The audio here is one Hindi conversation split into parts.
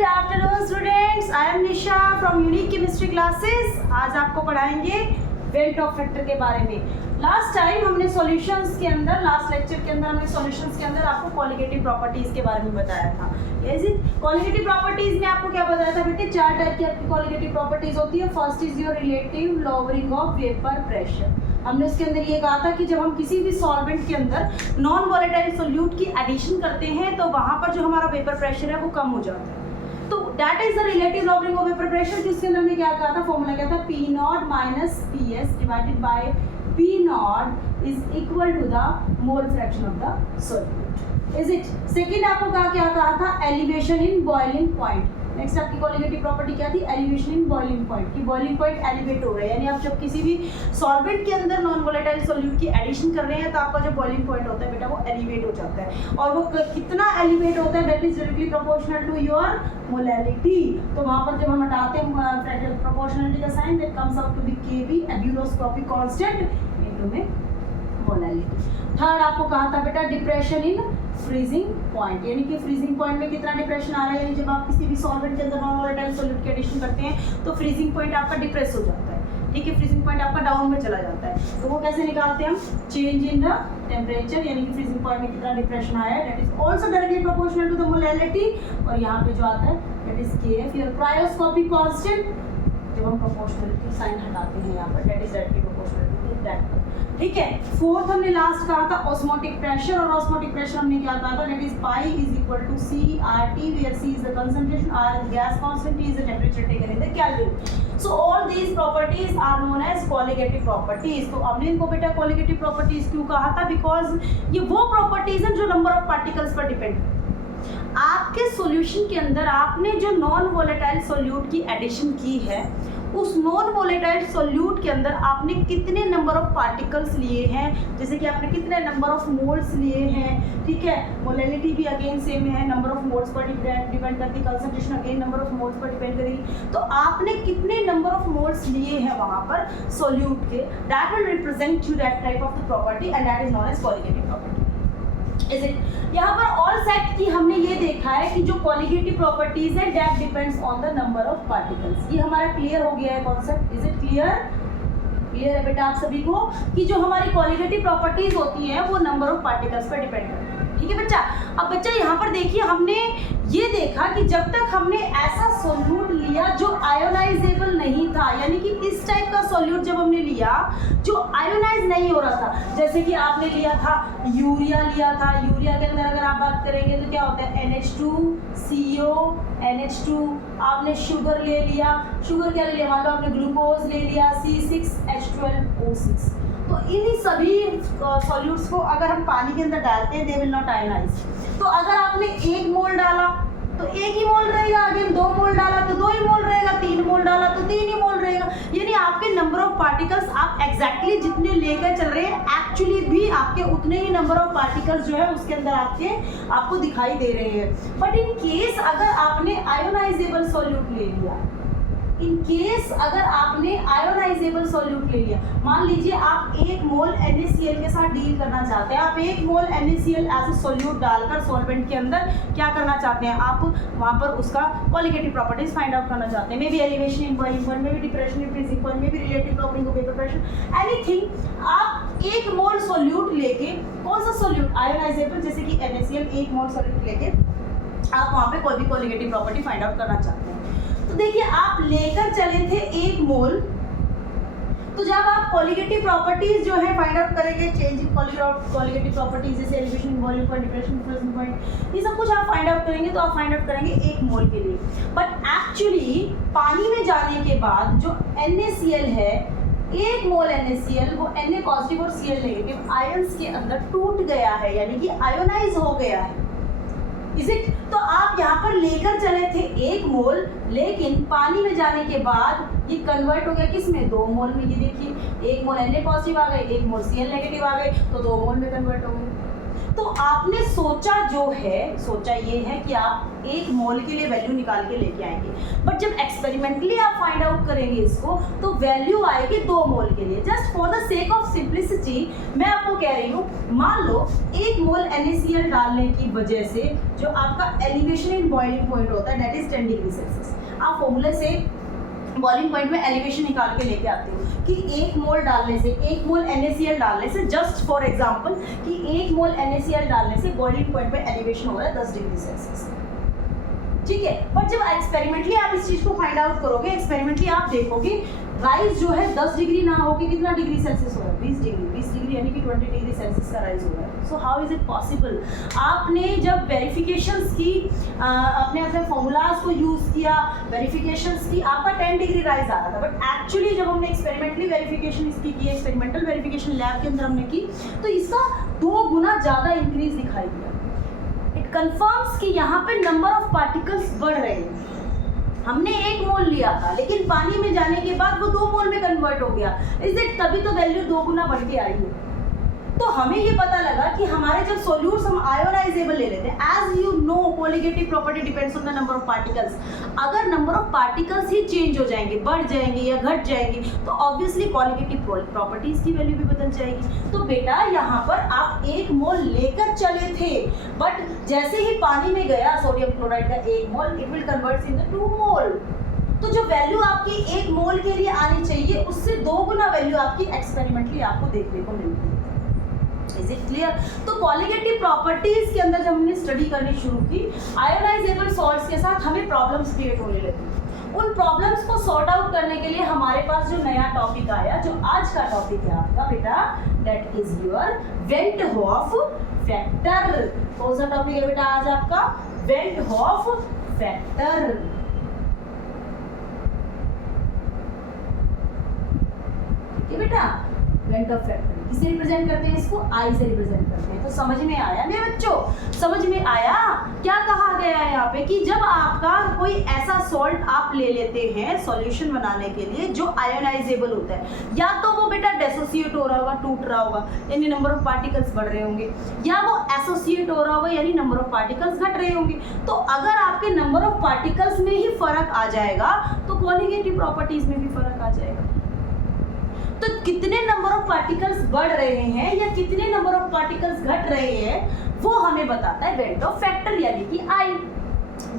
Good afternoon students, I am Nisha from unique chemistry classes. आज आपको पढ़ाएंगे वेट ऑफ फैक्टर के बारे में। लास्ट टाइम हमने सॉल्यूशंस के अंदर, लास्ट लेक्चर के अंदर हमने सॉल्यूशंस के अंदर आपको क्वालिटेटिव प्रॉपर्टीज के बारे में बताया था। क्वालिटेटिव प्रॉपर्टीज में आपको क्या बताया था बेटे? चार टाइप की आपकी क्वालिटेटिव प्रॉपर्टीज होती है। First is your relative lowering of vapour pressure. हमने उसके अंदर ये कहा था कि जब हम किसी भी सॉल्वेंट के अंदर नॉन वोलेटाइल सोल्यूट की एडिशन करते हैं तो वहां पर जो हमारा वेपर प्रेशर है वो कम हो जाता है। तो that is the relative lowering of vapour pressure, जिसके अंदर हमने क्या कहा था? फॉर्मूला क्या था? P not minus P S divided by P not is equal to the mole fraction of the solute. Is it? Second आपको क्या कहा था? Elevation in boiling point. Next आपकी क्वालिटेटिव प्रॉपर्टी क्या थी? एलिवेशन इन बॉइलिंग पॉइंट, कि बॉइलिंग पॉइंट एलिवेट हो रहा है, यानी आप जब किसी भी सॉल्वेंट के अंदर नॉन वोलेटाइल सोल्यूट की एडिशन कर रहे हैं तो आपका जो बॉइलिंग पॉइंट होता है बेटा वो एलिवेट हो जाता है। और वो कितना एलिवेट होता है? That is directly proportional to your molality. तो वहां पर जब हम हटाते हैं प्रोपोर्शनलिटी का sign, that comes out to be KB ebullioscopic constant into में मोलैलिटी। थर्ड आपको कहा था बेटा डिप्रेशन इन फ्रीजिंग पॉइंट, यानी कि फ्रीजिंग पॉइंट में कितना डिप्रेशन आ रहा है, यानी जब आप किसी भी सॉल्वेंट के अंदर नॉन वोलेटाइल सॉल्यूट की एडिशन करते हैं तो फ्रीजिंग पॉइंट आपका डिप्रेस हो जाता है। ठीक है, फ्रीजिंग पॉइंट आपका डाउन में चला जाता है। तो वो कैसे निकालते हैं हम? चेंज इन द टेम्परेचर, यानी कि फ्रीजिंग पॉइंट में कितना डिप्रेशन आया है, that is also directly proportional to the molality. और यहाँ पे जो आता है that is KF, your cryoscopic constant. जब हम प्रोपोर्शनलिटी साइन हटाते हैं यहाँ पर, that is directly proportional to that. ठीक है, फोर्थ हमने लास्ट कहा था ऑस्मोटिक प्रेशर, और ऑस्मोटिक प्रेशर हमने क्या कहा था? That is pi is equal to C R T, where C is the concentration, R is gas constant, T is the temperature taken in the kelvin. So all these properties are known as qualitative properties. तो हमने इनको बेटा क्वालिटेटिव प्रॉपर्टीज क्यों कहा था? बिकॉज ये वो प्रॉपर्टीज हैं जो नंबर ऑफ पार्टिकल्स पर डिपेंड करती है। आपके सॉल्यूशन के अंदर आपने जो नॉन वोलेटाइल सोल्यूट की एडिशन की है, उस नॉन वोलेटाइल सोल्यूट के अंदर आपने कितने नंबर ऑफ पार्टिकल्स लिए हैं, जैसे कि आपने कितने नंबर ऑफ मोल्स लिए हैं। ठीक है, मोलैलिटी भी अगेन सेम है, number of moles per depend करती है, concentration again number of moles per depend करेगी। तो आपने कितने नंबर ऑफ मोल्स लिए हैं वहां पर सोल्यूट के, that will represent you that type of the property and that is known as qualitative property. Is it? यहाँ पर ऑल सेट की हमने ये देखा है कि जो क्वालिटेटिव प्रॉपर्टीज है that depends on the number of particles. ये हमारा क्लियर हो गया है concept. Is it clear? Clear है बेटा आप सभी को कि जो हमारी क्वालिटेटिव प्रॉपर्टीज होती है वो नंबर ऑफ पार्टिकल्स पर डिपेंड करती है। ठीक है बच्चा? अब बच्चा यहाँ पर देखिए, हमने ये देखा कि जब तक हमने ऐसा सोल्यूट लिया जो आयोनाइजेबल नहीं था, यानी कि इस टाइप का सोल्यूट जब हमने लिया जो आयोनाइज नहीं हो रहा था, जैसे कि आपने लिया था यूरिया लिया था। यूरिया के अंदर अगर आप बात करेंगे तो क्या होता है? NH2CO NH2। आपने शुगर ले लिया, शुगर क्या ले लिया? मान लो आपने ग्लूकोज ले लिया, C6H12O6। तो इन सभी सॉल्यूट्स को अगर हम पानी के अंदर डालते हैं, दे विल नॉट आयोनाइज। तो अगर आपने 1 मोल डाला तो 1 ही मोल रहेगा, अगेन 2 मोल डाला तो 2 ही मोल रहेगा, 3 मोल डाला तो 3 ही मोल रहेगा। यानी आपके नंबर ऑफ पार्टिकल्स आप एग्जैक्टली जितने लेकर चल रहे हैं, एक्चुअली भी आपके उतने ही नंबर ऑफ पार्टिकल्स जो है उसके अंदर आपको दिखाई दे रहे हैं। बट इन केस अगर आपने आयोनाइजेबल सॉल्यूट ले लिया, इन केस अगर आपने आयोनाइजेबल सॉल्यूट ले लिया, मान लीजिए आप 1 मोल NaCl के साथ डील करना चाहते हैं, आप 1 मोल NaCl एज ए सॉल्यूट डालकर सॉल्वेंट के अंदर क्या करना चाहते हैं? आप वहां पर उसका क्वालिटेटिव प्रॉपर्टीज फाइंड आउट करना चाहते हैं। May be elevation in boiling point, may be depression in freezing point, may be relative lowering of vapour pressure, anything. आप 1 मोल सॉल्यूट लेके, कौन सा सॉल्यूट? आयोनाइजेबल, जैसे कि NaCl, 1 मोल सॉल्यूट लेके आप वहां पे कोई भी क्वालिटेटिव प्रॉपर्टी फाइंड आउट करना चाहते हैं। तो देखिए, आप लेकर चले थे 1 मोल, तो जब आप क्वालिटेटिव प्रॉपर्टीज जो है फाइंड आउट करेंगे, चेंज इन क्वालिटेटिव प्रॉपर्टीज जैसे elevation in boiling point, depression in freezing point, ये सब कुछ आप फाइंड आउट करेंगे तो आप फाइंड आउट करेंगे 1 मोल के लिए। बट एक्चुअली पानी में जाने के बाद जो NaCl है, 1 मोल NaCl वो Na पॉजिटिव और Cl नेगेटिव आयंस के अंदर टूट गया है, यानी कि आयोनाइज हो गया है। Is it? तो आप यहाँ पर लेकर चले थे 1 मोल, लेकिन पानी में जाने के बाद ये कन्वर्ट हो गया किस में? 2 मोल में। ये देखिए, 1 मोल Na पॉजिटिव आ गए, 1 मोल Cl नेगेटिव आ गए, तो 2 मोल में कन्वर्ट हो गए। तो आपने सोचा ये है कि आप एक मोल के लिए वैल्यू निकाल के लेके आएंगे, बट जब एक्सपेरिमेंटली आप फाइंड आउट करेंगे इसको तो वैल्यू आएगी 2 मोल के लिए। Just for the sake of simplicity मैं आपको कह रही हूँ, मान लो 1 मोल NaCl डालने की वजह से जो आपका एलिवेशन इन बॉइलिंग पॉइंट होता है दैट इज 10 डिग्री सेल्सियस। आप फॉर्मूले से बॉइलिंग पॉइंट में एलिवेशन निकाल के लेके आते हो कि 1 मोल डालने से, 1 मोल NaCl डालने से, जस्ट फॉर एग्जांपल कि 1 मोल NaCl डालने से बॉइलिंग पॉइंट में एलिवेशन हो रहा है 10 डिग्री सेल्सियस, ठीक है। बट जब एक्सपेरिमेंटली आप इस चीज को फाइंड आउट करोगे, एक्सपेरिमेंटली आप देखोगे राइज जो है 10 डिग्री ना होके कितना डिग्री सेल्सियस हो रहा है, 20 डिग्री यानी कि 20 डिग्री सेल्सियस का राइज हो रहा है। So how is it possible? आपने जब वेरिफिकेशंस की, आपने अपने फॉर्मूलाज को यूज किया, वेरिफिकेशंस की, आपका 10 डिग्री राइज आ रहा था, बट एक्चुअली जब हमने एक्सपेरिमेंटली वेरिफिकेशन इसकी की, एक्सपेरिमेंटल वेरिफिकेशन लैब के अंदर हमने की, तो इसका 2 गुना ज़्यादा इंक्रीज दिखाई दिया। इट कंफर्म्स कि यहाँ पे नंबर ऑफ पार्टिकल्स बढ़ रहे हैं। हमने 1 मोल लिया था लेकिन पानी में जाने के बाद वो 2 मोल में कन्वर्ट हो गया, इज इट? तभी तो वैल्यू 2 गुना बढ़ के आई है। तो हमें ये पता लगा कि हमारे जब सॉल्यूट्स हम आयोनाइजेबल ले लेते हैं, as you know colligative property depends on the number of particles. अगर नंबर ऑफ पार्टिकल्स ही चेंज हो जाएंगे, बढ़ जाएंगे या घट जाएंगे, तो ऑब्वियसली कोलिगेटिव प्रॉपर्टीज की वैल्यू भी बदल जाएगी। तो बेटा यहाँ पर आप 1 मोल लेकर चले थे, बट जैसे ही पानी में गया सोडियम क्लोराइड का 1 मोल, इट विल कन्वर्ट इन 2 मोल। तो जो वैल्यू आपकी 1 मोल के लिए आनी चाहिए उससे 2 गुना वैल्यू आपकी एक्सपेरिमेंटली आपको देखने को मिलती है। Is it clear? तो कोलिगेटिव प्रॉपर्टीज के अंदर जब हमने स्टडी करनी शुरू की, आयोनाइजेबल सॉल्ट्स के साथ हमें प्रॉब्लम्स क्रिएट होने लगी। उन प्रॉब्लम्स को सॉर्ट आउट करने के लिए हमारे पास जो नया टॉपिक आया, जो आज का टॉपिक है आपका बेटा, that is your went half factor. कौन सा टॉपिक है बेटा आज आपका? Went half factor. ठीक है बेटा, वेंट हॉफ फैक्टर किसे रिप्रेजेंट करते हैं? इसको आई से रिप्रेजेंट करते हैं। तो समझ में आया मेरे बच्चों? समझ में आया? क्या कहा गया है यहाँ पे कि जब आपका कोई ऐसा सॉल्ट आप ले लेते हैं सॉल्यूशन बनाने के लिए जो आयोनाइजेबल होता है, या तो वो बेटा डेसोसिएट हो रहा होगा, टूट रहा होगा, यानी नंबर ऑफ पार्टिकल्स बढ़ रहे होंगे, या वो एसोसिएट हो रहा होगा यानी नंबर ऑफ पार्टिकल्स घट रहे होंगे। तो अगर आपके नंबर ऑफ पार्टिकल्स में ही फर्क आ जाएगा तो कोलिगेटिव प्रॉपर्टीज में भी फर्क आ जाएगा। तो कितने नंबर ऑफ पार्टिकल्स बढ़ रहे हैं या कितने नंबर ऑफ पार्टिकल्स घट रहे हैं वो हमें बताता है वेंट ऑफ फैक्टर यानी कि आई।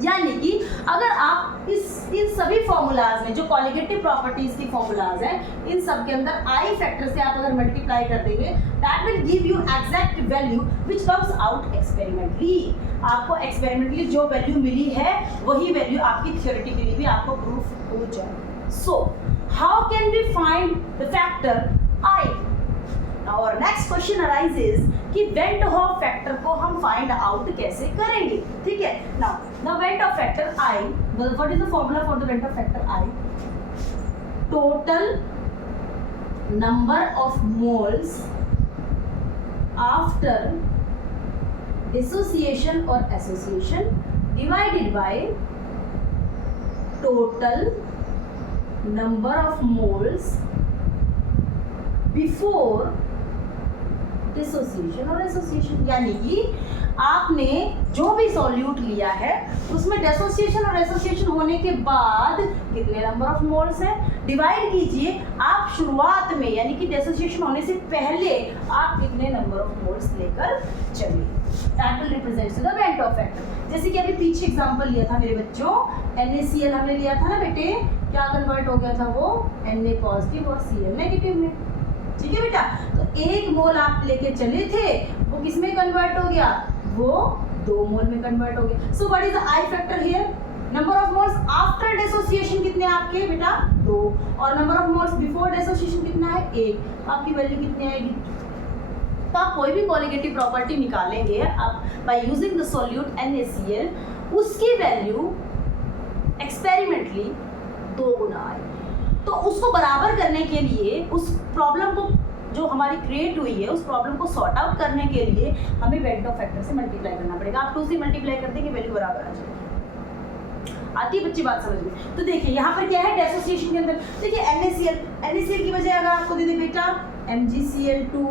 यानी कि अगर आप इन सभी फॉर्मूलाज में जो कोलिगेटिव प्रॉपर्टीज की फॉर्मूलाज हैं, इन सब के अंदर आई फैक्टर से आप अगर मल्टीप्लाई कर देंगे, that will give you exact value which comes out experimentally. आपको एक्सपेरिमेंटली जो वैल्यू मिली है वही वैल्यू आपकी थियोरेटिकली भी आपको प्रूफ हो जाए। सो how can we find the factor I? Now our next question arises कि वेंट हॉफ फैक्टर को हम फाइंड आउट कैसे करेंगे? ठीक है, now the went Hoff factor I, what is the formula for the went Hoff factor I? Total number of moles after dissociation or association divided by total number of moles before dissociation और एसोसिएशन। यानी कि आपने जो भी सॉल्यूट लिया है उसमें डिसोसिएशन और एसोसिएशन होने के बाद कितने नंबर ऑफ मोल्स हैं, डिवाइड कीजिए आप शुरुआत में यानी कि डिसोसिएशन होने से पहले आप कितने नंबर ऑफ मोल्स लेकर चलिए। That will represent the went Hoff factor. जैसे कि अभी पीछे एग्जांपल लिया था मेरे बच्चों, NaCl हमने लिया था ना बेटे, क्या कन्वर्ट हो गया था वो Na पॉजिटिव और Cl नेगेटिव में। ठीक है बेटा, तो 1 मोल आप लेके चले थे, वो किस में कन्वर्ट हो गया? वो 2 मोल में कन्वर्ट हो गया। So what is the I factor here? Number of moles after dissociation कितने आपके बेटा? 2, और number of moles before dissociation कितना है? 1। आपकी वैल्यू कितनी आएगी? तो आप कोई भी कोलिगेटिव प्रॉपर्टी निकालेंगे आप by using the solute NaCl, उसकी वैल्यू एक्सपेरिमेंटली 2 गुना आएगी। तो उसको बराबर करने के लिए, उस प्रॉब्लम को जो हमारी क्रिएट हुई है उस प्रॉब्लम को सॉर्ट आउट करने के लिए हमें वेंट ऑफ फैक्टर से मल्टीप्लाई करना पड़ेगा। आप 2 से मल्टीप्लाई कर देंगे वैल्यू बराबर आ जाएगी। आती है बच्ची बात समझ में? तो देखिए यहाँ पर क्या है डिसोसिएशन के अंदर, देखिए NaCl की बजाय अगर आपको दे दे बेटा MgCl2,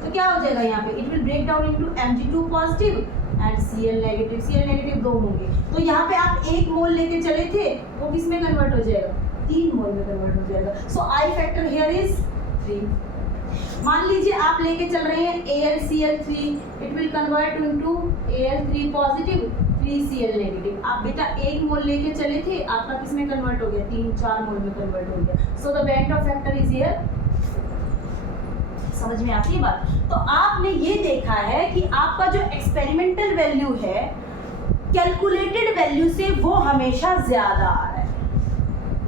तो क्या हो जाएगा यहाँ पे, it will break down into Mg2 positive and Cl negative. Cl negative 2 होंगे, तो यहाँ पे आप 1 मोल लेके चले थे, वो किस में कन्वर्ट हो जाएगा, 3 मोल में कन्वर्ट हो जाएगा। सो आई फैक्टर हियर इज 3। मान लीजिए आप लेके चल रहे हैं AlCl3, it will convert into Al3 positive 3Cl negative. आप बेटा 1 मोल लेके चले थे, आपका किस में कन्वर्ट हो गया, 3-4 मोल में कन्वर्ट हो गया। So the bent Hoff factor is here. समझ में आती है बात? तो आपने ये देखा है कि आपका जो एक्सपेरिमेंटल वैल्यू है कैलकुलेटेड वैल्यू से वो हमेशा ज्यादा आ रहा है,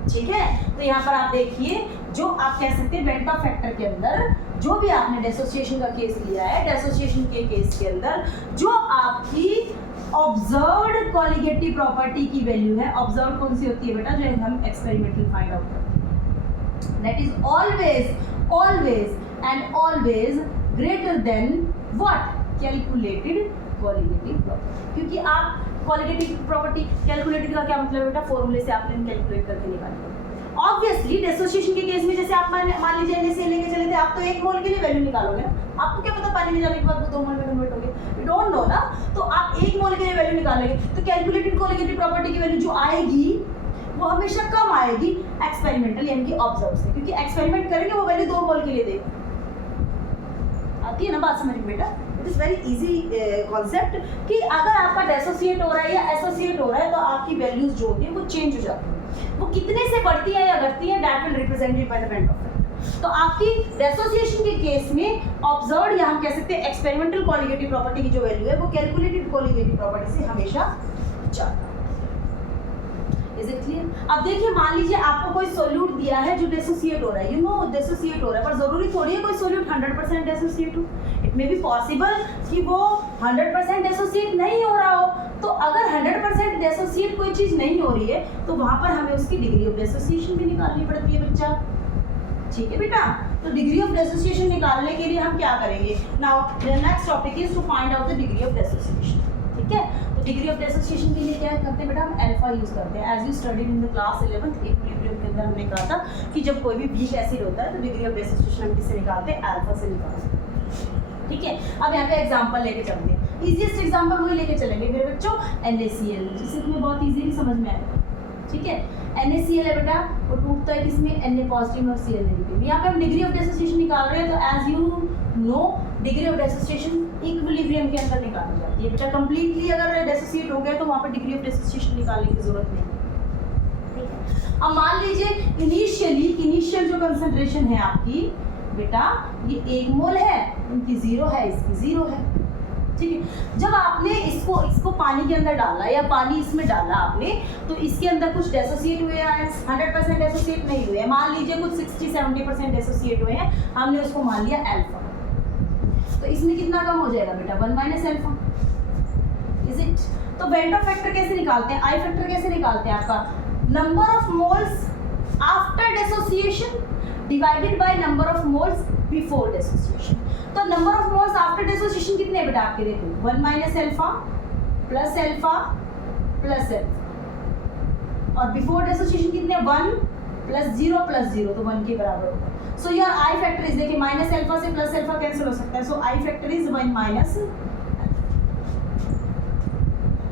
ठीक है। तो यहाँ पर आप देखिए, जो आप कह सकते हैं बेंट ऑफ फैक्टर के अंदर जो भी आपने डिसोसिएशन का केस लिया है, डिसोसिएशन के केस के अंदर जो आपकी ऑब्जर्व्ड कॉलिगेटिव प्रॉपर्टी की वैल्यू है, ऑब्जर्व कौन सी होती है बेटा, जो हम एक्सपेरिमेंटल फाइंड आउट करते हैं, that is always and always greater than what, calculated qualitative property। क्योंकि आप qualitative property, calculated का क्या मतलब है बेटा, फॉर्मूले से आपने कैलकुलेट करके निकाली। ऑब्वियसली डिसोसिएशन के केस में जैसे आप मान लीजिए NaCl लेके चले थे, आप तो 1 मोल के लिए वैल्यू निकालोगे ना, आपको क्या पता पानी में जाने के बाद वो 2 मोल में कन्वर्ट हो गया, यू डोंट नो ना। तो आप 1 मोल के लिए वैल्यू निकालेंगे, तो कैलकुलेटेड कोलिगेटिव प्रॉपर्टी की वैल्यू जो आएगी वो हमेशा कम आएगी एक्सपेरिमेंटल यानी कि ऑब्जर्व से, क्योंकि एक्सपेरिमेंट करेंगे वो वैल्यू 2 मोल के लिए देगा। आती है ना बात समझ में बेटा? It is very easy concept कि अगर आपका डिसोसिएट हो रहा है या एसोसिएट हो रहा है तो आपकी वैल्यूज जो होती है वो चेंज हो जाती है, वो कितने से बढ़ती है या घटती है, that will represented by the bent Hoff factor. तो आपकी डिसोसिएशन के केस में ऑब्जर्व्ड या हम कह सकते हैं एक्सपेरिमेंटल कोलिगेटिव प्रॉपर्टी की जो वैल्यू है वो कैलकुलेटेड कोलिगेटिव प्रॉपर्टी से हमेशा ज्यादा। Is it clear? अब देखिए, मान लीजिए आपको कोई सोल्यूट दिया है जो डिसोसिएट हो रहा है, यू नो डिसोसिएट हो रहा है, पर जरूरी थोड़ी है कोई सोल्यूट 100% डिसोसिएट हो। इट मे बी पॉसिबल कि वो 100% डिसोसिएट नहीं हो रहा हो। तो अगर 100% डिसोसिएट कोई चीज नहीं हो रही है तो वहां पर हमें उसकी डिग्री ऑफ डिसोसिएशन भी निकालनी पड़ती है बच्चा, ठीक है बेटा। तो डिग्री ऑफ डिसोसिएशन निकालने के लिए हम क्या करेंगे, now the next topic is to find out the degree of dissociation, ठीक है। तो डिग्री ऑफ डिसोसिएशन के लिए क्या करते हैं बेटा, हम अल्फा यूज करते हैं। As you studied in the class 11th equilibrium के अंदर हमने कहा था कि जब कोई भी वीक एसिड होता है तो डिग्री ऑफ डिसोसिएशन हम किससे निकालते हैं, अल्फा से निकालते हैं, ठीक है। अब यहाँ पे एग्जांपल लेके चलते हैं, इजीएस्ट एग्जांपल वही लेके चलेंगे मेरे बच्चों, NaCl, जिससे तुम्हें बहुत इजीली समझ में आएगा, ठीक है। NaCl है बेटा, वो टूटता है किसमें, Na पॉजिटिव और Cl नेगेटिव। यहाँ पे हम डिग्री ऑफ डिसोसिएशन निकाल रहे हैं, तो as you know degree of dissociation equilibrium के अंदर निकाली जाती है बेटा। कंप्लीटली अगर डिसोसिएट हो गया तो वहाँ पे डिग्री ऑफ डिसोसिएशन निकालने की जरूरत नहीं है, ठीक है। अब मान लीजिए इनिशियल जो कंसंट्रेशन है आपकी बेटा, ये 1 मोल है, इनकी 0 है, इसकी 0 है, ठीक है। जब आपने इसको पानी के अंदर डाला या पानी इसमें डाला आपने, तो इसके अंदर कुछ डिसोसिएट हुए हैं, 100% डिसोसिएट नहीं हुए हैं, मान लीजिए कुछ 60-70% डिसोसिएट हुए हैं, हमने उसको मान लिया अल्फा। तो इसमें कितना कम हो जाएगा बेटा, 1 माइनस अल्फा, इज इट। तो बेंट ऑफ फैक्टर कैसे निकालते हैं, आई फैक्टर कैसे निकालते हैं, आपका number of moles after dissociation divided by number of moles before dissociation. तो number of moles after dissociation कितने हैं बेटा आपके, देखो 1 minus alpha plus alpha plus alpha, और बिफोर डिसोसिएशन कितने, 1 प्लस 0 प्लस 0, तो 1 के बराबर होगा। So your I factor is, देखिए माइनस अल्फा से प्लस अल्फा कैंसिल हो सकता है, सो आई फैक्टर इज 1 माइनस।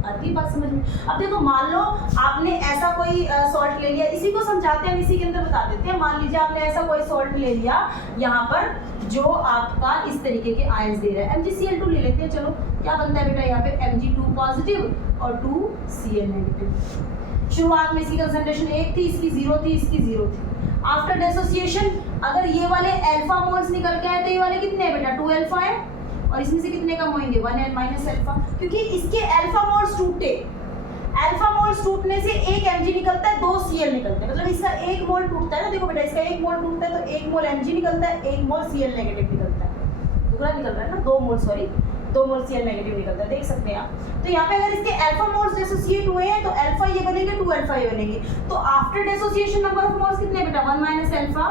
आती बात समझ में? अब देखो, मान लो आपने ऐसा कोई सॉल्ट ले लिया, इसी को समझाते हैं, इसी के अंदर बता देते हैं। मान लीजिए आपने ऐसा कोई सॉल्ट ले लिया यहाँ पर जो आपका इस तरीके के आयंस दे रहा है, MgCl2 ले लेते हैं, चलो क्या बनता है बेटा यहाँ पे, Mg2 पॉजिटिव और 2Cl नेगेटिव। शुरुआत में इसकी कंसंट्रेशन 1 थी, इसकी 0 थी, इसकी 0 थी। आफ्टर डिसोसिएशन अगर ये वाले अल्फा मोल्स निकल के आए तो ये वाले कितने हैं बेटा, 2 अल्फा है, और इसमें से कितने कम होंगे, 1 माइनस अल्फा, क्योंकि इसके अल्फा मोल्स टूटे, अल्फा मोल्स टूटने से 1 Mg निकलता है, 2 Cl निकलते हैं, मतलब इसका 1 मोल टूटता है ना, देखो बेटा इसका 1 मोल टूटता है तो 1 मोल Mg निकलता है, 1 मोल Cl नेगेटिव निकलता है, दूसरा निकल रहा है ना, 2 मोल Cl नेगेटिव निकलता है, देख सकते हैं आप। तो यहाँ पे अगर इसके अल्फा मोल्स डिसोसिएट हुए हैं तो अल्फा ये बनेंगे, 2 अल्फा ये बनेंगे। तो after dissociation number of moles कितने बेटा, 1 माइनस अल्फा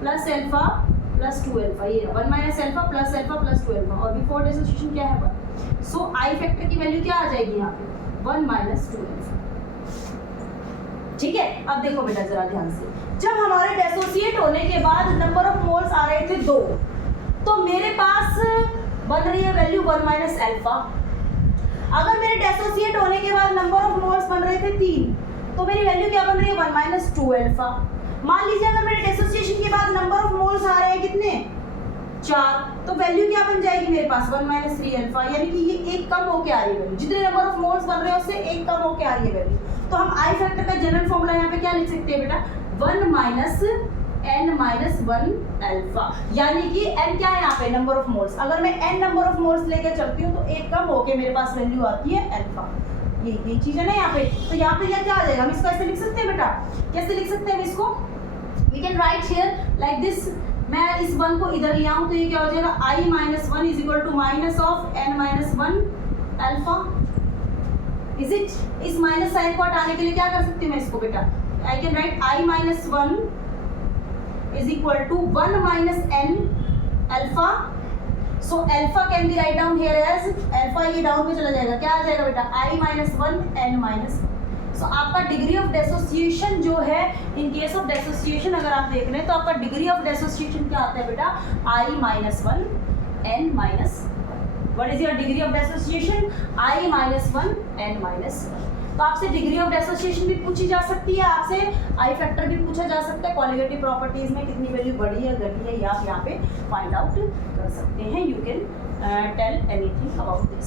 प्लस 2 अल्फा, ये 1 माइनस अल्फा प्लस 2 अल्फा, और बिफोर डिसोसिएशन क्या है 1। सो आई फैक्टर की वैल्यू क्या आ जाएगी यहाँ पे, 1 माइनस 2 अल्फा, ठीक है। अब देखो बेटा जरा ध्यान से, जब हमारे डिसोसिएट होने के बाद नंबर ऑफ मोल्स आ रहे थे 2, तो मेरे पास बन रही है वैल्यू 1 माइनस अल्फा। अगर मेरे डिसोसिएट होने के बाद नंबर ऑफ मोल्स बन रहे थे 3, तो मेरी वैल्यू क्या बन रही है 1 माइनस 2 अल्फा। मान लीजिए अगर मेरे डिसोसिएशन के बाद नंबर ऑफ मोल्स आ रहे हैं कितने 4, तो वैल्यू क्या बन जाएगी मेरे पास 1 माइनस 3 अल्फा, यानी कि ये एक कम होके आ रही है वैल्यू। जितने नंबर ऑफ मोल्स बन रहे हैं उससे एक कम होके आ रही है वैल्यू। तो हम आई फैक्टर का जनरल फॉर्मूला यहाँ पे क्या लिख सकते हैं बेटा 1 माइनस n माइनस 1 अल्फा, यानी कि n क्या है यहाँ पे नंबर ऑफ मोल्स। अगर मैं n नंबर ऑफ मोल्स लेके चलती हूँ तो एक कम होके मेरे पास वैल्यू आती है अल्फा। ये चीज है ना यहाँ पे। तो यहाँ पे क्या आ जाएगा, हम इसको ऐसे लिख सकते हैं बेटा, कैसे लिख सकते हैं हम इसको, we can write here like this. मैं इस 1 को इधर ले आऊँ तो ये क्या हो जाएगा i minus 1 is equal to minus of n minus 1 alpha. Is it? इस माइनस साइन को हटाने के लिए क्या कर सकती हूँ मैं इसको बेटा, I can write i minus 1 is equal to 1 minus n alpha. So alpha can be write down here as alpha, ये डाउन में चला जाएगा, क्या आ जाएगा बेटा i minus 1 n minus। So आपका डिग्री ऑफ डेसोसिएशन जो है इन केस ऑफ डेसोसिएशन अगर आप देख रहे हैं तो आपका डिग्री ऑफ डेसोसिएशन क्या आता है बेटा i minus 1 n minus 1। What is your degree of dissociation? i minus 1 n minus 1। तो आपसे डिग्री ऑफ डेसोसिएशन भी पूछी जा सकती है, आपसे आई फैक्टर भी पूछा जा सकता है, क्वालिटेटिव प्रॉपर्टीज में कितनी वैल्यू बढ़ी है घटी है, या आप यहाँ पे फाइंड आउट कर सकते हैं। You can tell anything about this.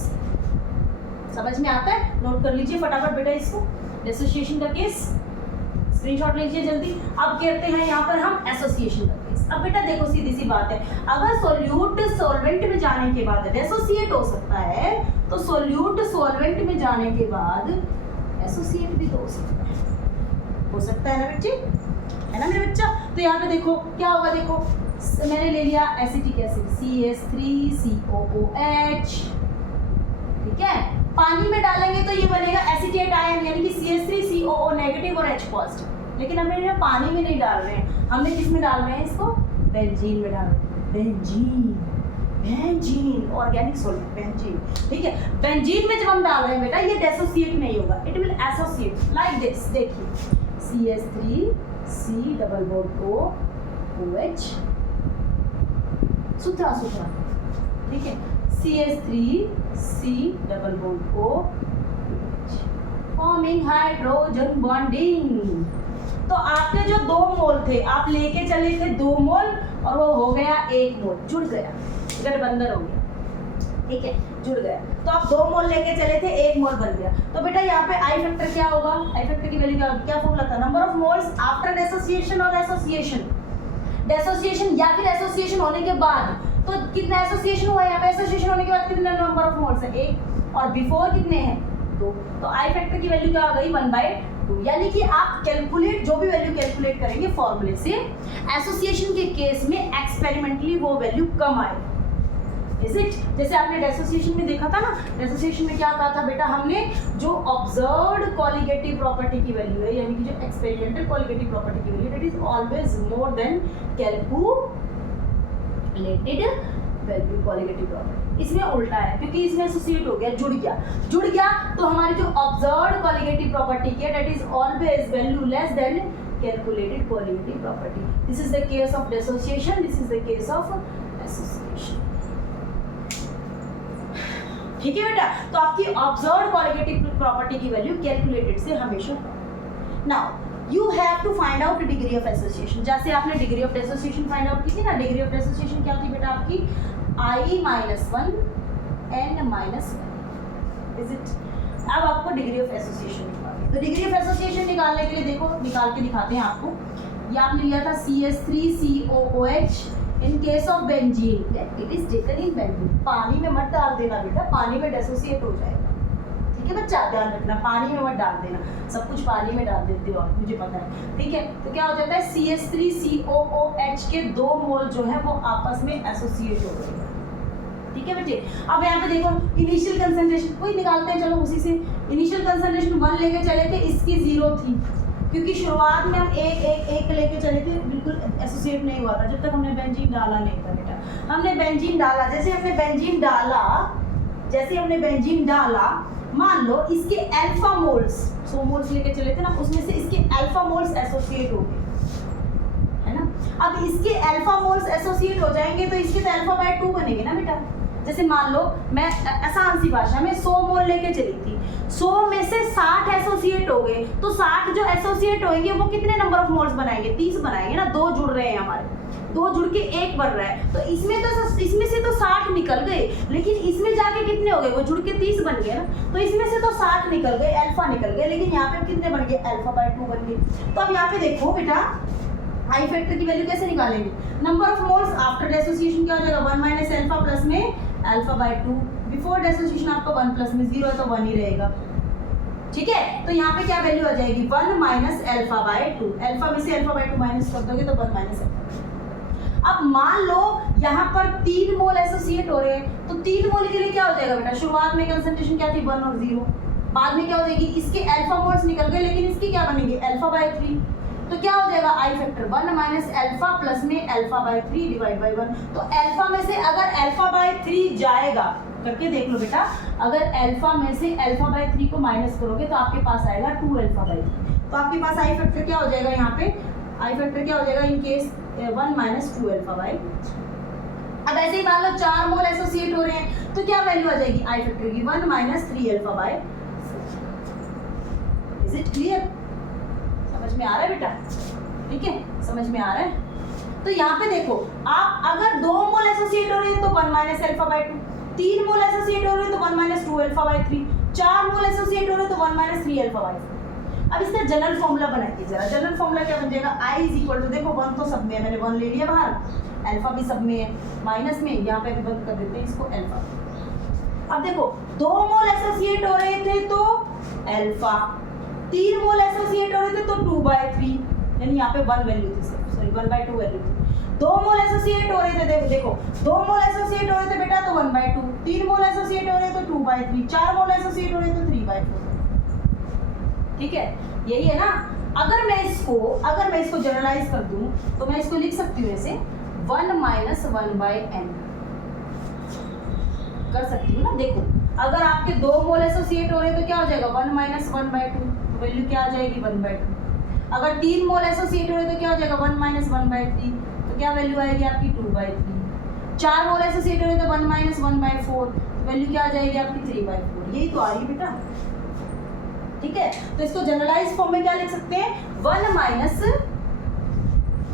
समझ में आता है? नोट कर लीजिए फटाफट बेटा इसको, डेसोसिएशन का केस स्क्रीनशॉट लीजिए जल्दी। अब कहते हैं यहाँ पर हम एसोसिएशन का केस। अब बेटा देखो सीधी सी बात है, अगर सोल्यूट सॉल्वेंट में जाने के बाद डेसोसिएट हो सकता है, तो सोल्यूट सॉल्वेंट में जाने के बाद एसोसिएट भी तो हो सकता है ना बच्चे, है ना मेरे बच्चा। तो यहाँ पे देखो क्या होगा, देखो मैंने ले लिया एसिटिक एसिड CH3COOH, ठीक है। पानी में डालेंगे तो ये बनेगा एसिटेट आयन, यानी कि CH3COO नेगेटिव और H पॉजिटिव। लेकिन हम इन्हें पानी में नहीं डाल रहे हैं, हमने किस में डाल रहे हैं इसको, बेंजीन में डाल रहे हैं। बेंजीन ऑर्गेनिक सॉल्वेंट बेंजीन, ठीक है। बेंजीन में जब हम डाल रहे हैं बेटा ये डेसोसिएट नहीं होगा, it will associate like this. देखिए CH3C डबल बॉन्ड OH सुथरा सुथरा, ठीक है। CH3C double bond OH forming hydrogen bonding. तो आपके जो 2 मोल थे आप लेके चले थे 2 मोल और वो हो गया 1 मोल, जुड़ गया, गठबंधन हो गया, ठीक है, जुड़ गया। तो आप 2 मोल लेके चले थे 1 मोल बन गया। तो बेटा यहाँ पे आई फैक्टर क्या होगा, आई फैक्टर की वैल्यू क्या फॉर्मूला था, number of moles after dissociation और एसोसिएशन, डेसोसिएशन या फिर एसोसिएशन होने के बाद। तो कितना एसोसिएशन हुआ यहाँ पे, एसोसिएशन होने के बाद कितने नंबर ऑफ मोल्स है 1, और बिफोर कितने हैं 2। तो आई फैक्टर की वैल्यू क्या आ गई 1/2, यानी कि आप कैलकुलेट जो भी वैल्यू कैलकुलेट करेंगे फॉर्मूले से, एसोसिएशन के केस में एक्सपेरिमेंटली वो वैल्यू कम आए। Is it? जैसे आपने डेसोसिएशन में देखा था ना, डेसोसिएशन में क्या कहा था बेटा, हमने जो ऑब्जर्व्ड कॉलिगेटिव प्रॉपर्टी की वैल्यू है, यानी कि जो एक्सपेरिमेंटल कॉलिगेटिव प्रॉपर्टी की value, that is always more than calculated value colligative property. इसमें उल्टा है, क्योंकि इसमें एसोसिएट हो गया, जुड़ गया तो हमारी जो ऑब्जर्व्ड कॉलिगेटिव प्रॉपर्टी की है, that is always value less than calculated colligative property. This is the case of dissociation, this is the case of association, ठीक है बेटा। तो आपकी ऑब्जर्व्ड कॉलिगेटिव प्रॉपर्टी की वैल्यू कैलकुलेटेड से हमेशा कम। Now you have to find out degree of association. जैसे आपने degree of dissociation find out की थी ना, डिग्री ऑफ डेसोसिएशन क्या थी बेटा आपकी i minus 1 n minus 1। Is it? अब आपको डिग्री ऑफ एसोसिएशन निकालनी है। तो डिग्री ऑफ एसोसिएशन निकालने के लिए देखो निकाल के दिखाते हैं आपको। ये आपने लिया था CH3COOH in case of benzene, it is taken in benzene. पानी में मत डाल देना बेटा, पानी में डेसोसिएट हो जाएगा, ठीक है बच्चा, ध्यान रखना, पानी में मत डाल देना। सब कुछ पानी में डाल देते हो आप, मुझे पता है, ठीक है। तो क्या हो जाता है, CH3COOH के 2 मोल जो है वो आपस में एसोसिएट हो गए, ठीक है बेटे। अब यहाँ पे देखो इनिशियल कंसंट्रेशन कोई निकालते हैं, चलो उसी से। इनिशियल कंसंट्रेशन 1 लेके चले थे, इसकी 0 थी, क्योंकि शुरुआत में हम एक लेके चले थे, बिल्कुल एसोसिएट नहीं हुआ था जब तक हमने बेंजीन डाला नहीं था बेटा। हमने बेंजीन डाला, जैसे हमने बेंजीन डाला, मान लो इसके अल्फा मोल्स, 100 मोल्स लेके चले थे ना, उसमें से इसके अल्फा मोल्स एसोसिएट हो गए, है ना। अब इसके अल्फा मोल्स एसोसिएट हो जाएंगे तो इसके तो अल्फा बाय 2 बनेंगे ना बेटा। जैसे मान लो मैं आसान सी भाषा में 100 मोल लेके चली थी, 100 में से 60 एसोसिएट हो गए, तो 60 जो एसोसिएट होंगे वो कितने नंबर ऑफ मोल्स बनाएंगे? 30 बनाएंगे ना, 2 जुड़ रहे हैं हमारे, 2 जुड़ के 1 बन रहा है, तो इसमें से तो 60 निकल गए, लेकिन इसमें जाके कितने हो गए? वो जुड़ के 30 बन गए ना, तो इसमें से तो 60 निकल गए, अल्फा निकल गए, लेकिन यहाँ पे कितने बन गए? अल्फा बाय 2 बन गए। तो अब यहाँ पे देखो बेटा आई फैक्टर की वैल्यू कैसे निकालेंगे? नंबर ऑफ मोल्स आफ्टर डेसोसिएशन क्या हो जाएगा? 1 माइनस अल्फा प्लस में अल्फा बाय 2, बिफोर डेसोसिएशन आपका 1 प्लस में 0 है तो 1 ही रहेगा, ठीक है। तो यहाँ पे क्या वैल्यू आ जाएगी? 1 माइनस अल्फा बाय 2, अल्फा में से अल्फा बाय 2 माइनस कर दोगे तो 1 माइनस अल्फा। अब मान लो यहाँ पर 3 मोल एसोसिएट हो रहे हैं, तो 3 मोल के लिए क्या हो जाएगा बेटा? शुरुआत में कंसंट्रेशन क्या थी? 1 और 0, बाद में क्या हो जाएगी? इसके अल्फा मोल्स निकल गए, लेकिन इसकी क्या बनेगी? अल्फा बाय 3, तो क्या हो जाएगा? आई फैक्टर 1 माइनस अल्फा प्लस में अल्फा बाय 3 डिवाइड बाय 1। तो अल्फा में से अगर अल्फा बाय 3 जाएगा, करके देख लो बेटा, अगर अल्फा में से अल्फा बाय 3 को माइनस करोगे तो आपके पास आएगा 2 अल्फा बाय 3। तो आपके पास आई फैक्टर क्या हो जाएगा? यहाँ पे आई फैक्टर क्या हो जाएगा in case? 1 minus 2 alpha by. अब ऐसे ही मान लो 4 मोल एसोसिएट हो रहे हैं, तो क्या वैल्यू आ जाएगी आई फैक्टर की? 1 minus 3 alpha by 4। Is it clear? समझ में आ रहा है बेटा? ठीक है, समझ में आ रहा है। तो यहाँ पे देखो, आप अगर 2 मोल एसोसिएट हो रहे हैं तो 1 minus alpha by 2, 3 mole associate हो रहे हैं तो 1 minus 2 alpha by 3, 4 mole associate हो रहे हैं तो 1 माइनस 3 अल्फा बाय 4। अब इसका जनरल फॉर्मूला बनाइए जरा। जनरल फॉर्मूला क्या बन जाएगा? I इज इक्वल टू, देखो 1 तो सब में है, मैंने 1 ले लिया बाहर, अल्फा भी सब में है, माइनस में यहाँ पे भी बंद कर देते हैं इसको अल्फा। अब देखो 2 मोल एसोसिएट हो रहे थे तो अल्फा, 3 मोल एसोसिएट हो रहे थे तो 2 बाय 3, यानी यहाँ पे 1 वैल्यू थी, सॉरी 1 बाय 2 वैल्यू थी। 2 मोल एसोसिएट हो रहे थे, देखो 2 मोल एसोसिएट हो रहे थे बेटा तो 1 बाय 2, 3 मोल एसोसिएट हो रहे तो 2 बाय 3, 4 मोल एसोसिएट हो रहे तो 3 बाय 4। ठीक है, यही है ना। अगर मैं इसको जनरलाइज कर दूं तो मैं इसको लिख सकती हूँ ऐसे 1 माइनस 1 बाय n कर सकती हूँ ना। देखो अगर आपके 2 मोल एसोसिएट हो रहे तो क्या हो जाएगा? 1 माइनस 1 बाय 2, वैल्यू क्या आ जाएगी? 1 बाय 2। अगर 3 मोल एसोसिएट हो रहे तो क्या हो जाएगा? 1 माइनस 1 बाय 3, तो क्या वैल्यू आएगी आपकी? 2 बाय 3। 4 मोल एसोसिएट हो रहे तो 1 माइनस 1 बाय 4, वैल्यू क्या आ जाएगी आपकी? 3 बाय 4। यही तो आ रही है बेटा, ठीक है। तो इसको जनरलाइज फॉर्म में क्या लिख सकते हैं? 1 माइनस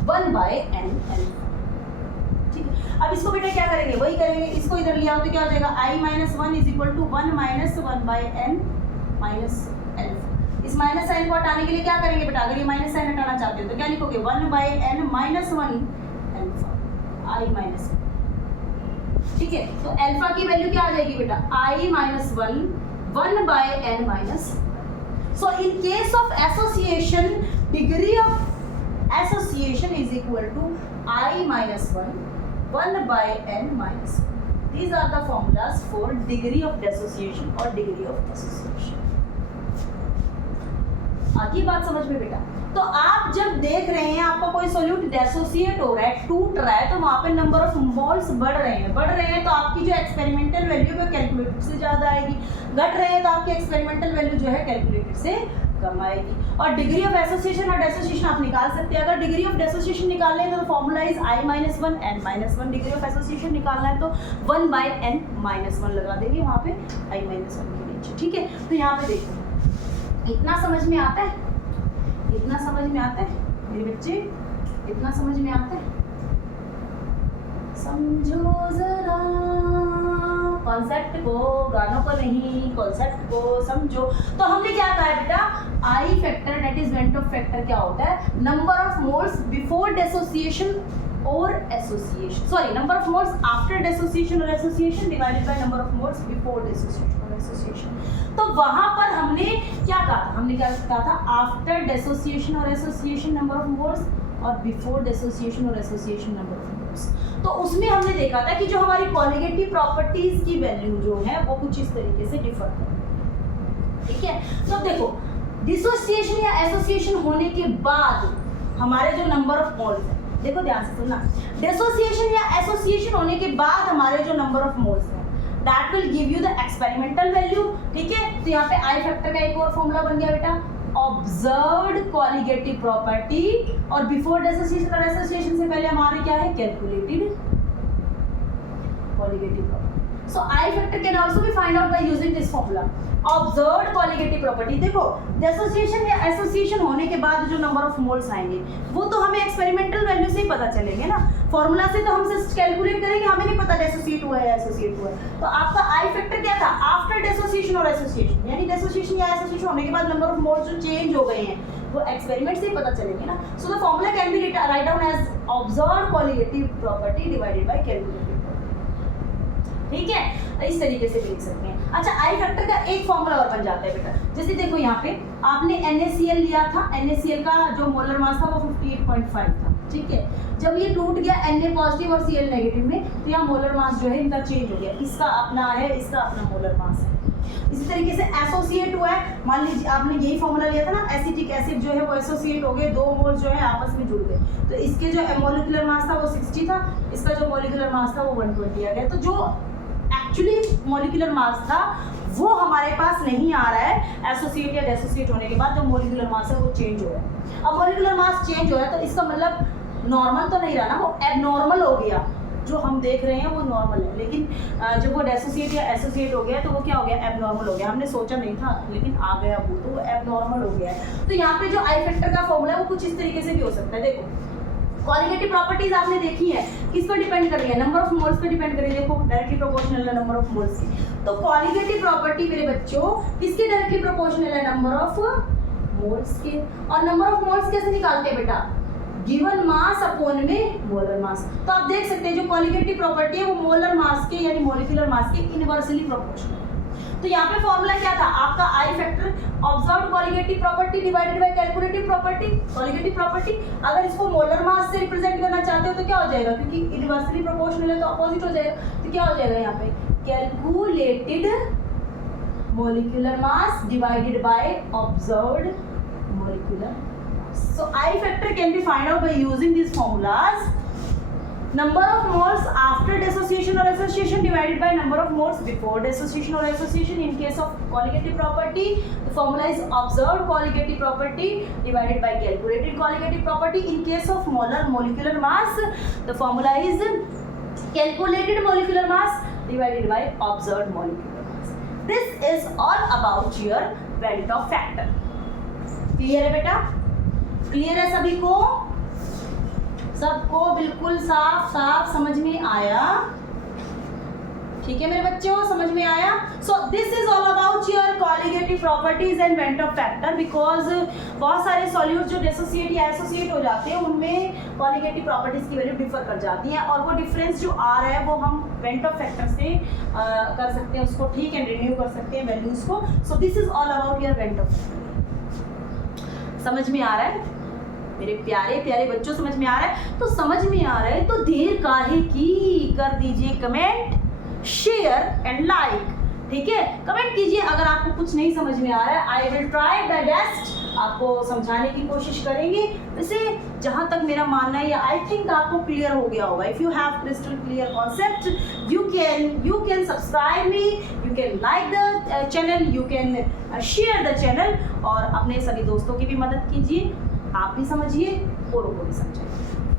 1 बाय n अल्फा। ठीक है, अब इसको बेटा क्या करेंगे? वही करेंगे, इसको इधर लिया तो क्या हो जाएगा? I minus 1 is equal to 1 minus 1 by n minus alpha. इस माइनस साइन को हटाने के लिए क्या करेंगे बेटा? अगर ये माइनस साइन हटाना चाहते हो तो क्या लिखोगे? 1 by n minus 1 alpha, I minus 1। ठीक है, तो अल्फा की वैल्यू क्या आ जाएगी बेटा? I minus 1 by n minus. So in case of association, degree of association is equal to I minus 1 by n minus 1. These are the formulas for degree of dissociation or degree of association. आती बात समझ में बेटा? तो आप जब देख रहे हैं आपका कोई सोल्यूट डेसोसिएट हो रहा है, टूट रहा है, तो वहाँ पे नंबर ऑफ मोल्स बढ़ रहे हैं तो आपकी जो एक्सपेरिमेंटल वैल्यू है कैलकुलेटर से ज़्यादा आएगी, घट रहे हैं तो आपकी एक्सपेरिमेंटल वैल्यू जो है कैलकुलेटर से कम आएगी। और डिग्री ऑफ एसोसिएशन और डेसोसिएशन आप निकाल सकते हैं। अगर डिग्री ऑफ डेसोसिएशन निकालना है तो formula is I minus 1 n minus 1। Degree of association निकालना है तो 1 बाय n माइनस 1 लगा देंगे वहाँ पे I माइनस 1 के नीचे। ठीक है, तो यहाँ पे देखो इतना समझ में आता है? इतना समझ में आता है मेरे बच्चे? इतना समझ में आता है? समझो जरा कॉन्सेप्ट को, गानों को नहीं, कॉन्सेप्ट को समझो। तो हमने क्या कहा है बेटा? I factor that is van't Hoff factor क्या होता है? Number of moles before dissociation और association, sorry number of moles after dissociation और association divided by number of moles before dissociation और एसोसिएशन। तो वहां पर हमने क्या कहा था? हमने क्या कहा था? आफ्टर डेसोसिएशन और एसोसिएशन नंबर ऑफ मोल्स और बिफोर डेसोसिएशन और एसोसिएशन नंबर ऑफ मोल्स। तो उसमें हमने देखा था कि जो हमारी कॉलिगेटिव प्रॉपर्टीज की वैल्यू जो है वो कुछ इस तरीके से डिफर है। ठीक है, तो देखो डिसोसिएशन या एसोसिएशन होने के बाद हमारे जो नंबर ऑफ मोल्स है, देखो ध्यान से सुनना, डिसोसिएशन या एसोसिएशन होने के बाद हमारे जो नंबर ऑफ मोल्स है that will give you the experimental value. ठीक है, तो यहाँ पे आई फैक्टर का एक और फॉर्मूला बन गया बेटा, ऑब्जर्व्ड कॉलिगेटिव प्रॉपर्टी, और बिफोर डेसोसिएशन और एसोसिएशन से पहले हमारे क्या है, calculated colligative property. So I factor can also be find out by using this formula. Observed colligative property. देखो डेसोसिएशन या एसोसिएशन होने के बाद जो नंबर ऑफ मोल्स आएंगे वो तो हमें एक्सपेरिमेंटल वैल्यू से ही पता चलेंगे ना, फॉर्मूला से तो हम जस्ट कैलकुलेट करेंगे, हमें नहीं पता डेसोसिएट हुआ है या एसोसिएट हुआ है. तो आपका आई फैक्टर क्या था, आफ्टर डेसोसिएशन और एसोसिएशन, यानी डेसोसिएशन या एसोसिएशन होने के बाद नंबर ऑफ मोल्स जो चेंज हो गए हैं वो एक्सपेरिमेंट से ही पता चलेंगे ना. So the formula can be write down as observed colligative property divided by calculated. ठीक है, इस तरीके से भी लिख सकते हैं. अच्छा, आई फैक्टर का एक फॉर्मूला और बन जाता है बेटा. जैसे देखो यहाँ पे आपने NaCl लिया था, NaCl का जो मोलर मास था वो 58.5 था. ठीक है, जब ये टूट गया Na पॉजिटिव और Cl नेगेटिव में, तो यहाँ मोलर मास जो है इनका चेंज हो गया. इसका अपना है, इसका अपना मोलर मास है. इसी तरीके से एसोसिएट हुआ है. मान लीजिए आपने यही फॉर्मूला लिया था ना, एसिटिक एसिड जो है वो एसोसिएट हो गए, दो मोल्स जो है आपस में जुड़ गए, तो इसके जो मॉलिक्यूलर मास था वो 60 था, इसका जो मॉलिक्यूलर मास था वो 120 आ गया. तो जो एक्चुअली मॉलिक्यूलर मास था वो हमारे पास नहीं आ रहा है. एसोसिएट या डेसोसिएट होने के बाद जो मॉलिक्यूलर मास है वो चेंज हो रहा है. अब मॉलिक्यूलर मास चेंज हो रहा है तो इसका मतलब नॉर्मल तो नहीं रहा ना, वो एबनॉर्मल हो गया. जो हम देख रहे हैं वो नॉर्मल है, लेकिन जब वो डेसोसिएट या एसोसिएट हो गया तो वो क्या हो गया, एबनॉर्मल हो गया. हमने सोचा नहीं था लेकिन आ गया वो, तो वो एबनॉर्मल हो गया है. तो यहाँ पे जो आई फैक्टर का फॉर्मूला है वो कुछ इस तरीके से भी हो सकता है. देखो कॉलिगेटिव प्रॉपर्टीज आपने देखी है, किस पर डिपेंड कर रही है, नंबर ऑफ मोल्स पे डिपेंड कर रही है. देखो डायरेक्टली प्रोपोर्शनल है नंबर ऑफ मोल्स की. तो कॉलिगेटिव प्रॉपर्टी मेरे बच्चों किसके डायरेक्टली प्रोपोर्शनल है, नंबर ऑफ मोल्स के. और नंबर ऑफ मोल्स कैसे निकालते हैं बेटा, गिवन मास अपॉन में मोलर मास. तो आप देख सकते हैं जो कॉलिगेटिव प्रॉपर्टी है वो मोलर मास के यानी मॉलिक्यूलर मास के इनवर्सली प्रोपोर्शनल. तो यहाँ पे फॉर्मूला क्या था आपका, आई factor observed colligative property divided bye calculative property. Colligative property अगर इसको मोलर मास से रिप्रेजेंट करना चाहते हो तो क्या हो जाएगा, क्योंकि इनवर्सली प्रोपोर्शनल है तो अपोजिट हो जाएगा. तो क्या हो जाएगा यहाँ पे, calculated molecular mass divided by observed molecular. So I factor can be find out by using these formulas. Number of moles after dissociation or association divided by number of moles before dissociation or association. In case of colligative property, the formula is observed colligative property divided by calculated colligative property. In case of molecular mass, the formula is calculated molecular mass divided by observed molecular mass. This is all about your Van't Hoff factor. Clear है बेटा? क्लियर है सभी को, सबको बिल्कुल साफ साफ समझ में आया. ठीक है मेरे बच्चों, समझ में आया. So this is all about your colligative properties and went Hoff factor. Because बहुत सारे सॉल्यूट जो डेसोसिएट या एसोसिएट हो जाते हैं उनमें कॉलिगेटिव प्रॉपर्टीज की वैल्यू डिफर कर जाती है, और वो डिफरेंस जो आ रहा है वो हम वेंट ऑफ फैक्टर से कर सकते हैं, उसको ठीक एंड रिन्यू कर सकते हैं वैल्यूज को. So this is all about your went Hoff factor. समझ में आ रहा है मेरे प्यारे प्यारे बच्चों, समझ में आ रहा है? तो समझ में आ रहा है तो देर काहे की, कर दीजिए कमेंट, शेयर एंड लाइक. ठीक है, कमेंट कीजिए अगर आपको कुछ नहीं समझ में आ रहा है. I will try my best, आपको समझाने की कोशिश करेंगे. वैसे जहाँ तक मेरा मानना है, आई थिंक आपको क्लियर हो गया होगा. If you have crystal clear concept, you can subscribe me, you can like the channel, you can share the channel, और अपने सभी दोस्तों की भी मदद कीजिए. आप भी समझिए, औरों को भी समझाइए.